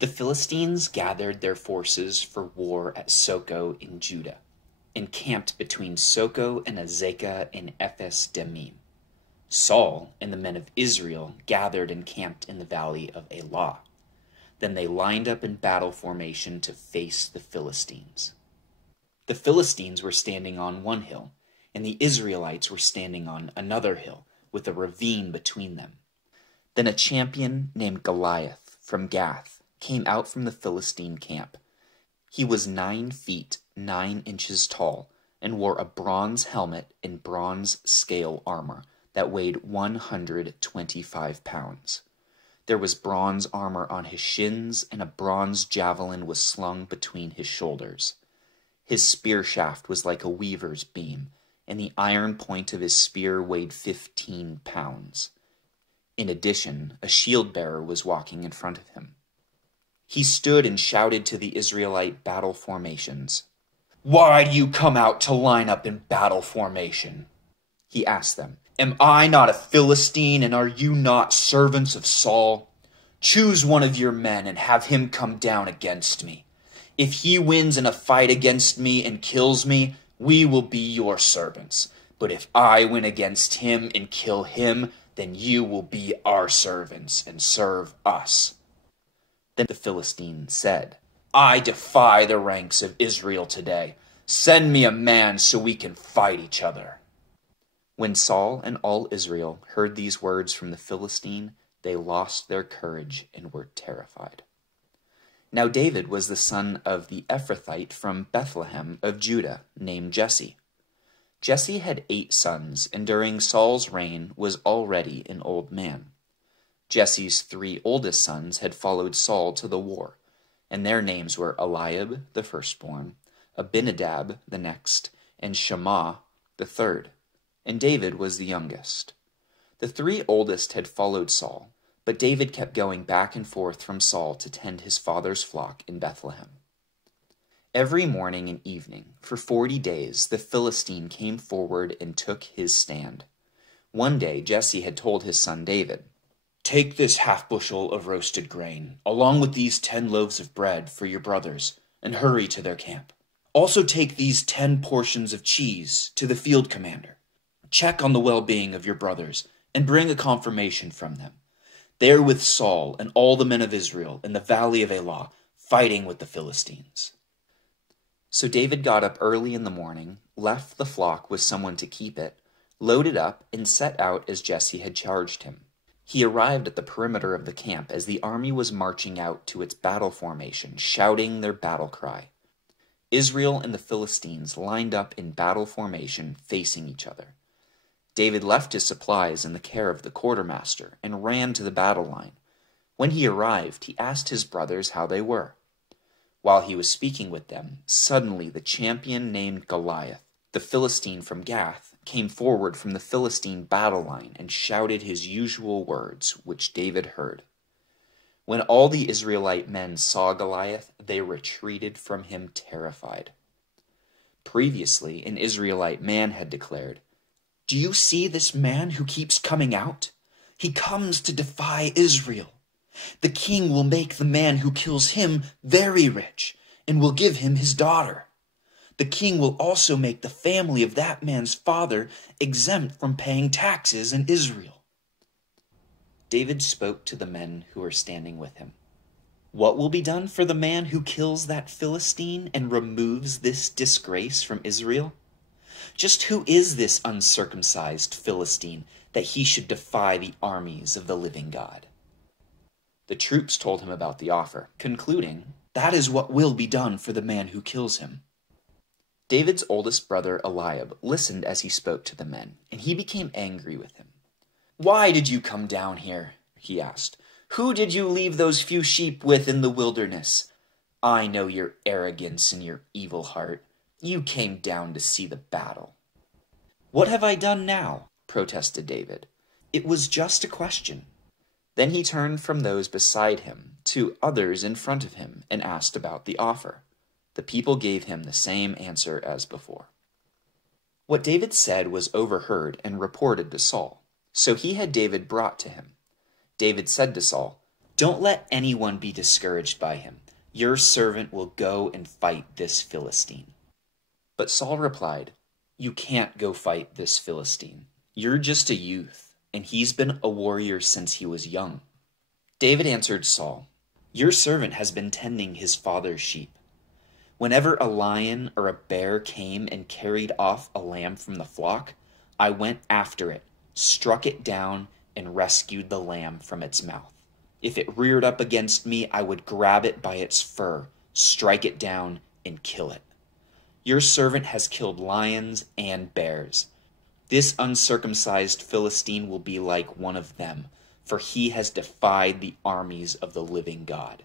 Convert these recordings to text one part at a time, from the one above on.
The Philistines gathered their forces for war at Soko in Judah, encamped between Soko and Azekah in Ephes Demim. Saul and the men of Israel gathered and camped in the valley of Elah. Then they lined up in battle formation to face the Philistines. The Philistines were standing on one hill, and the Israelites were standing on another hill, with a ravine between them. Then a champion named Goliath from Gath came out from the Philistine camp. He was 9 feet 9 inches tall, and wore a bronze helmet and bronze scale armor that weighed 125 pounds. There was bronze armor on his shins, and a bronze javelin was slung between his shoulders. His spear shaft was like a weaver's beam, and the iron point of his spear weighed 15 pounds. In addition, a shield-bearer was walking in front of him. He stood and shouted to the Israelite battle formations. "Why do you come out to line up in battle formation?" He asked them. "Am I not a Philistine, and are you not servants of Saul? Choose one of your men and have him come down against me. If he wins in a fight against me and kills me, we will be your servants. But if I win against him and kill him, then you will be our servants and serve us." Then the Philistine said, "I defy the ranks of Israel today. Send me a man so we can fight each other." When Saul and all Israel heard these words from the Philistine, they lost their courage and were terrified. Now David was the son of the Ephrathite from Bethlehem of Judah, named Jesse. Jesse had 8 sons, and during Saul's reign was already an old man. Jesse's 3 oldest sons had followed Saul to the war, and their names were Eliab, the firstborn, Abinadab, the next, and Shammah, the third, and David was the youngest. The 3 oldest had followed Saul, but David kept going back and forth from Saul to tend his father's flock in Bethlehem. Every morning and evening, for 40 days, the Philistine came forward and took his stand. One day Jesse had told his son David, "Take this half-bushel of roasted grain, along with these 10 loaves of bread for your brothers, and hurry to their camp. Also take these 10 portions of cheese to the field commander. Check on the well-being of your brothers, and bring a confirmation from them. They are with Saul and all the men of Israel in the valley of Elah, fighting with the Philistines." So David got up early in the morning, left the flock with someone to keep it, loaded up, and set out as Jesse had charged him. He arrived at the perimeter of the camp as the army was marching out to its battle formation, shouting their battle cry. Israel and the Philistines lined up in battle formation, facing each other. David left his supplies in the care of the quartermaster and ran to the battle line. When he arrived, he asked his brothers how they were. While he was speaking with them, suddenly the champion named Goliath, the Philistine from Gath, came forward from the Philistine battle line and shouted his usual words, which David heard. When all the Israelite men saw Goliath, they retreated from him terrified. Previously, an Israelite man had declared, "Do you see this man who keeps coming out? He comes to defy Israel. The king will make the man who kills him very rich, and will give him his daughter. The king will also make the family of that man's father exempt from paying taxes in Israel." David spoke to the men who were standing with him. "What will be done for the man who kills that Philistine and removes this disgrace from Israel? Just who is this uncircumcised Philistine that he should defy the armies of the living God?" The troops told him about the offer, concluding, "That is what will be done for the man who kills him." David's oldest brother Eliab listened as he spoke to the men, and he became angry with him. "Why did you come down here?" he asked. "Who did you leave those few sheep with in the wilderness? I know your arrogance and your evil heart. You came down to see the battle." "What have I done now?" protested David. "It was just a question." Then he turned from those beside him to others in front of him and asked about the offer. The people gave him the same answer as before. What David said was overheard and reported to Saul, so he had David brought to him. David said to Saul, Don't let anyone be discouraged by him. Your servant will go and fight this Philistine." But Saul replied, "You can't go fight this Philistine. You're just a youth, and he's been a warrior since he was young." David answered Saul, "Your servant has been tending his father's sheep. Whenever a lion or a bear came and carried off a lamb from the flock, I went after it, struck it down, and rescued the lamb from its mouth. If it reared up against me, I would grab it by its fur, strike it down, and kill it. Your servant has killed lions and bears. This uncircumcised Philistine will be like one of them, for he has defied the armies of the living God."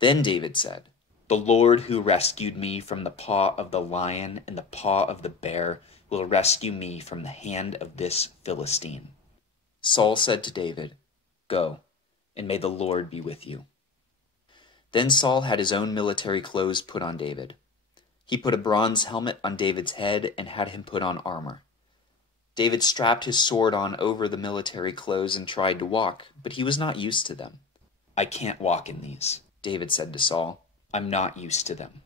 Then David said, "The Lord who rescued me from the paw of the lion and the paw of the bear will rescue me from the hand of this Philistine." Saul said to David, "Go, and may the Lord be with you." Then Saul had his own military clothes put on David. He put a bronze helmet on David's head and had him put on armor. David strapped his sword on over the military clothes and tried to walk, but he was not used to them. "I can't walk in these," David said to Saul. "I'm not used to them."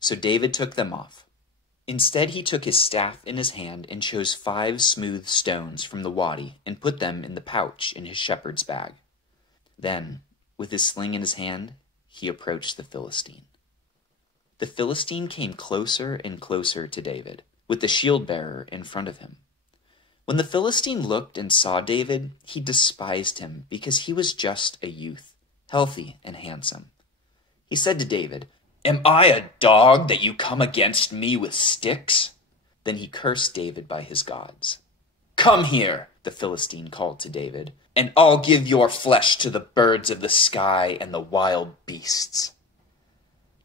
So David took them off. Instead, he took his staff in his hand and chose 5 smooth stones from the wadi and put them in the pouch in his shepherd's bag. Then, with his sling in his hand, he approached the Philistine. The Philistine came closer and closer to David, with the shield-bearer in front of him. When the Philistine looked and saw David, he despised him because he was just a youth, healthy and handsome. He said to David, "Am I a dog that you come against me with sticks?" Then he cursed David by his gods. "Come here," the Philistine called to David, "and I'll give your flesh to the birds of the sky and the wild beasts."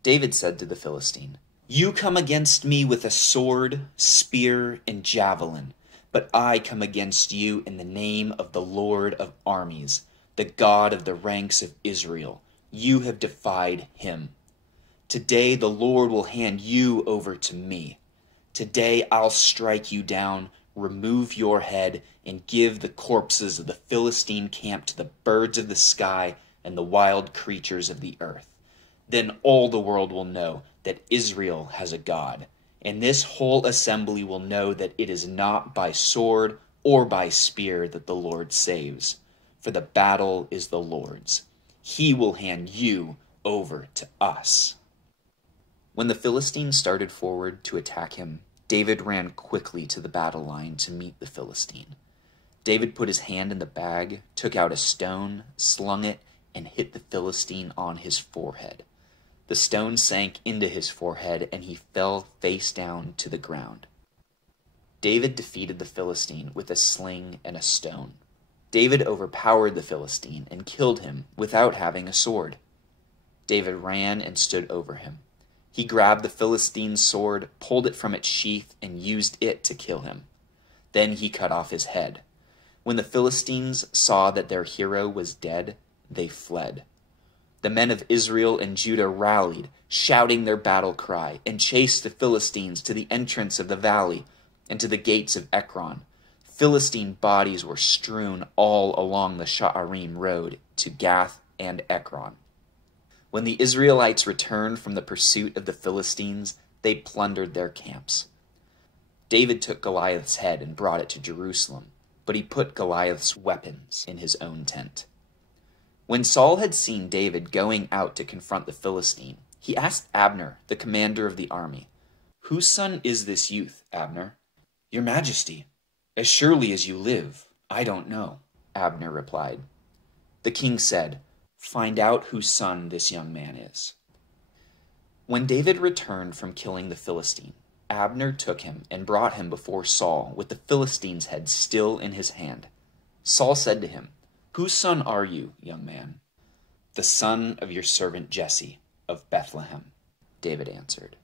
David said to the Philistine, "You come against me with a sword, spear, and javelin, but I come against you in the name of the Lord of armies, the God of the ranks of Israel. You have defied him. Today the Lord will hand you over to me. Today I'll strike you down, remove your head, and give the corpses of the Philistine camp to the birds of the sky and the wild creatures of the earth. Then all the world will know that Israel has a God, and this whole assembly will know that it is not by sword or by spear that the Lord saves, for the battle is the Lord's. He will hand you over to us." When the Philistines started forward to attack him, David ran quickly to the battle line to meet the Philistine. David put his hand in the bag, took out a stone, slung it, and hit the Philistine on his forehead. The stone sank into his forehead, and he fell face down to the ground. David defeated the Philistine with a sling and a stone. David overpowered the Philistine and killed him without having a sword. David ran and stood over him. He grabbed the Philistine's sword, pulled it from its sheath, and used it to kill him. Then he cut off his head. When the Philistines saw that their hero was dead, they fled. The men of Israel and Judah rallied, shouting their battle cry, and chased the Philistines to the entrance of the valley and to the gates of Ekron. Philistine bodies were strewn all along the Sha'arim road to Gath and Ekron. When the Israelites returned from the pursuit of the Philistines, they plundered their camps. David took Goliath's head and brought it to Jerusalem, but he put Goliath's weapons in his own tent. When Saul had seen David going out to confront the Philistine, he asked Abner, the commander of the army, "Whose son is this youth, Abner?" "Your Majesty, as surely as you live, I don't know," Abner replied. The king said, "Find out whose son this young man is." When David returned from killing the Philistine, Abner took him and brought him before Saul with the Philistine's head still in his hand. Saul said to him, "Whose son are you, young man?" "The son of your servant Jesse of Bethlehem," David answered.